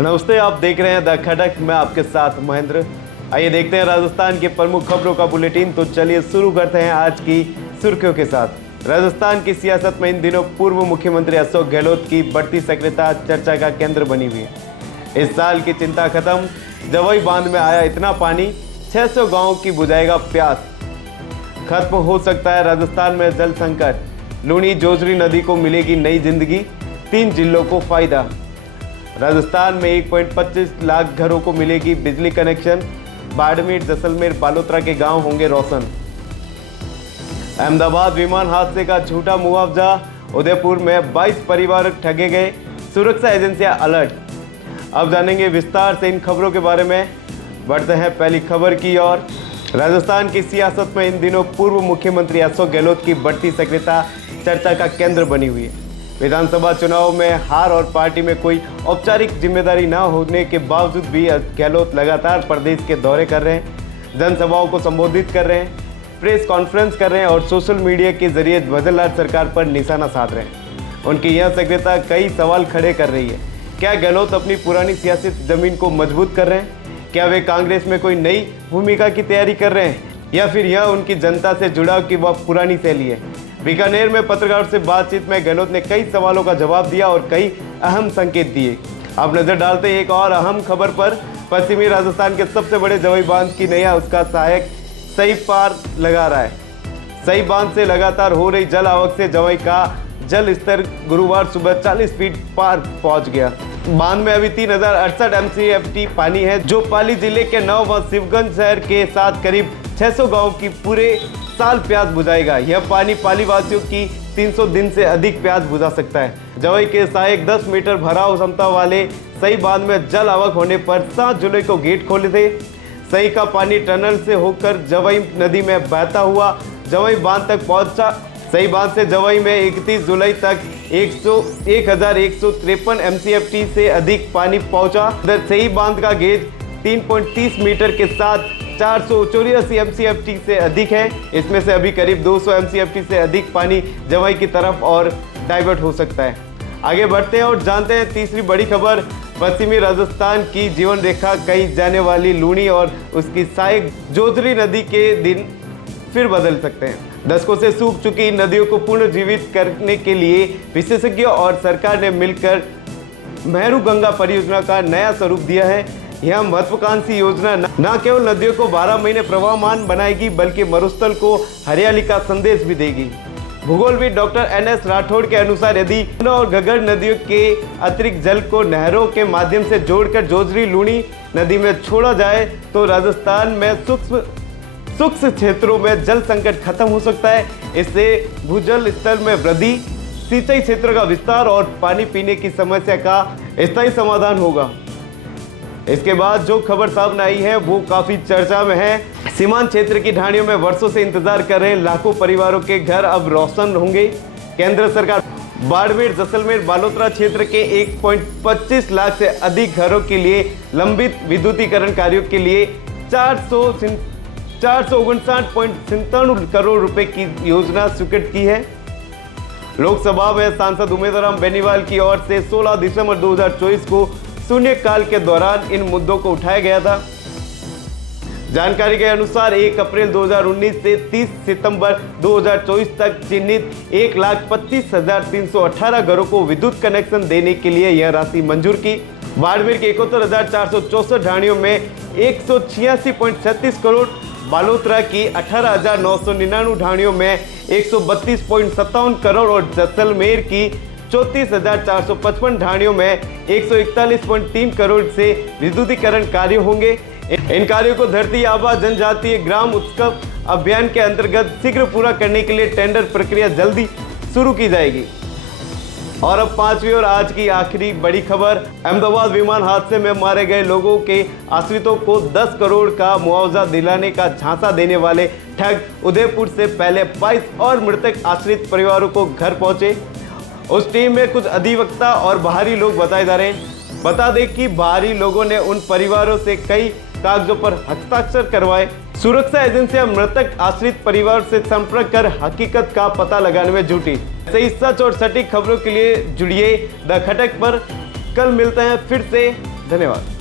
नमस्ते, आप देख रहे हैं द खड़क। मैं आपके साथ महेंद्र। आइए देखते हैं राजस्थान की प्रमुख खबरों का बुलेटिन। तो चलिए शुरू करते हैं आज की सुर्खियों के साथ। राजस्थान की सियासत में इन दिनों पूर्व मुख्यमंत्री अशोक गहलोत की बढ़ती सक्रियता चर्चा का केंद्र बनी हुई है। इस साल की चिंता खत्म, जवई बांध में आया इतना पानी, 600 गाँव की बुझाएगा प्यास। खत्म हो सकता है राजस्थान में जल संकट, लूनी जोजरी नदी को मिलेगी नई जिंदगी, 3 जिलों को फायदा। राजस्थान में 1.25 लाख घरों को मिलेगी बिजली कनेक्शन, बाड़मेर, जैसलमेर, बालोतरा के गांव होंगे रोशन। अहमदाबाद विमान हादसे का झूठा मुआवजा, उदयपुर में 22 परिवार ठगे गए, सुरक्षा एजेंसियां अलर्ट। अब जानेंगे विस्तार से इन खबरों के बारे में। बढ़ते हैं पहली खबर की ओर। राजस्थान की सियासत में इन दिनों पूर्व मुख्यमंत्री अशोक गहलोत की बढ़ती सक्रियता चर्चा का केंद्र बनी हुई है। विधानसभा चुनाव में हार और पार्टी में कोई औपचारिक जिम्मेदारी न होने के बावजूद भी गहलोत लगातार प्रदेश के दौरे कर रहे हैं, जनसभाओं को संबोधित कर रहे हैं, प्रेस कॉन्फ्रेंस कर रहे हैं और सोशल मीडिया के जरिए भजनलाल सरकार पर निशाना साध रहे हैं। उनकी यह सक्रियता कई सवाल खड़े कर रही है। क्या गहलोत अपनी पुरानी सियासी जमीन को मजबूत कर रहे हैं? क्या वे कांग्रेस में कोई नई भूमिका की तैयारी कर रहे हैं, या फिर यह उनकी जनता से जुड़ाव की वह पुरानी शैली है? बीकानेर में पत्रकारों से बातचीत में गहलोत ने कई सवालों का जवाब दिया और कई अहम संकेत दिए। अब नजर डालते हैं एक और अहम खबर पर। पश्चिमी राजस्थान के सबसे बड़े जवई बांध की नैया उसका सहायक सही पार लगा रहा है। सही बांध से लगातार हो रही जल आवक से जवई का जल स्तर गुरुवार सुबह 40 फीट पार पहुंच गया। बांध में अभी 3068 MCFT पानी है, जो पाली जिले के नव व शिवगंज शहर के साथ करीब 600 गांव की पूरे साल प्यास बुझाएगा। यह पानी पाली वासियों की 300 दिन से अधिक प्यास बुझा सकता है। जवई के सहायक 10 मीटर भराव क्षमता वाले सही बांध में जल आवक होने पर 7 जुलाई को गेट खोले थे। सही का पानी टनल से होकर जवई नदी में बहता हुआ जवई बांध तक पहुंचा। सही बांध से जवई में 31 जुलाई तक 1153 MCFT से अधिक पानी पहुंचा। सही बांध का गेज 3.30 मीटर के साथ 484 MCFT से अधिक है। इसमें से अभी करीब 200 MCFT से अधिक पानी जवई की तरफ और डाइवर्ट हो सकता है। आगे बढ़ते हैं और जानते हैं तीसरी बड़ी खबर। पश्चिमी राजस्थान की जीवन रेखा कही जाने वाली लूनी और उसकी सहायक जोजरी नदी के दिन फिर बदल सकते हैं। दशकों से सूख चुकी नदियों को पुनर्जीवित करने के लिए विशेषज्ञों और सरकार ने मिलकर मेहरू गंगा परियोजना का नया स्वरूप दिया है। यह महत्वाकांक्षी योजना न केवल नदियों को 12 महीने प्रवाहमान बनाएगी, बल्कि मरुस्थल को हरियाली का संदेश भी देगी। भूगोलविद डॉक्टर NS राठौड़ के अनुसार यदि यमुना और घग्गर नदियों के अतिरिक्त जल को नहरों के माध्यम से जोड़कर जोजरी लूनी नदी में छोड़ा जाए तो राजस्थान में सूक्ष्म क्षेत्रों में जल संकट खत्म हो सकता है। इससे भूजल स्तर में वृद्धि, सिंचाई क्षेत्र का विस्तार और पानी पीने की समस्या का स्थायी समाधान होगा। इसके बाद जो खबर सामने आई है वो काफी चर्चा में है। सीमांत क्षेत्र की ढाणियों में वर्षों से इंतजार कर रहे लाखों परिवारों के घर अब रोशन होंगे। केंद्र सरकार बाड़मेर, जैसलमेर, बालोतरा क्षेत्र के 1.25 लाख से अधिक घरों के लिए लंबित विद्युतीकरण कार्यों के लिए 459.97 करोड़ रुपए की योजना स्वीकृत की है। लोकसभा में सांसद उमेदराम बेनीवाल की ओर से 16 दिसंबर 2024 को शून्यकाल के दौरान इन मुद्दों को उठाया गया था। जानकारी के अनुसार 1 अप्रैल 2019 से 30 सितंबर 2024 तक चिन्हित 1,25,318 घरों को विद्युत कनेक्शन देने के लिए यह राशि मंजूर की। बाड़मेर के 71,464 ढाणियों में 186.36 करोड़, बालोतरा की 18,999 ढाणियों में 132.57 करोड़ और जैसलमेर की 34,455 ढाणियों में 141.3 करोड़ से विद्युतीकरण कार्य होंगे। इन कार्यों को धरती आबा जनजातीय ग्राम उत्सव अभियान के अंतर्गत शीघ्र पूरा करने के लिए टेंडर प्रक्रिया जल्दी शुरू की जाएगी। और अब पांचवी और आज की आखिरी बड़ी खबर। अहमदाबाद विमान हादसे में मारे गए लोगों के आश्रितों को 10 करोड़ का मुआवजा दिलाने का झांसा देने वाले ठग उदयपुर से पहले 22 और मृतक आश्रित परिवारों को घर पहुंचे। उस टीम में कुछ अधिवक्ता और बाहरी लोग बताए जा रहे हैं। बता दें कि बाहरी लोगों ने उन परिवारों से कई कागजों पर हस्ताक्षर करवाए। सुरक्षा एजेंसियां मृतक आश्रित परिवार से संपर्क कर हकीकत का पता लगाने में जुटी। सही, सच और सटीक खबरों के लिए जुड़िए द खटक पर। कल मिलते हैं फिर से धन्यवाद।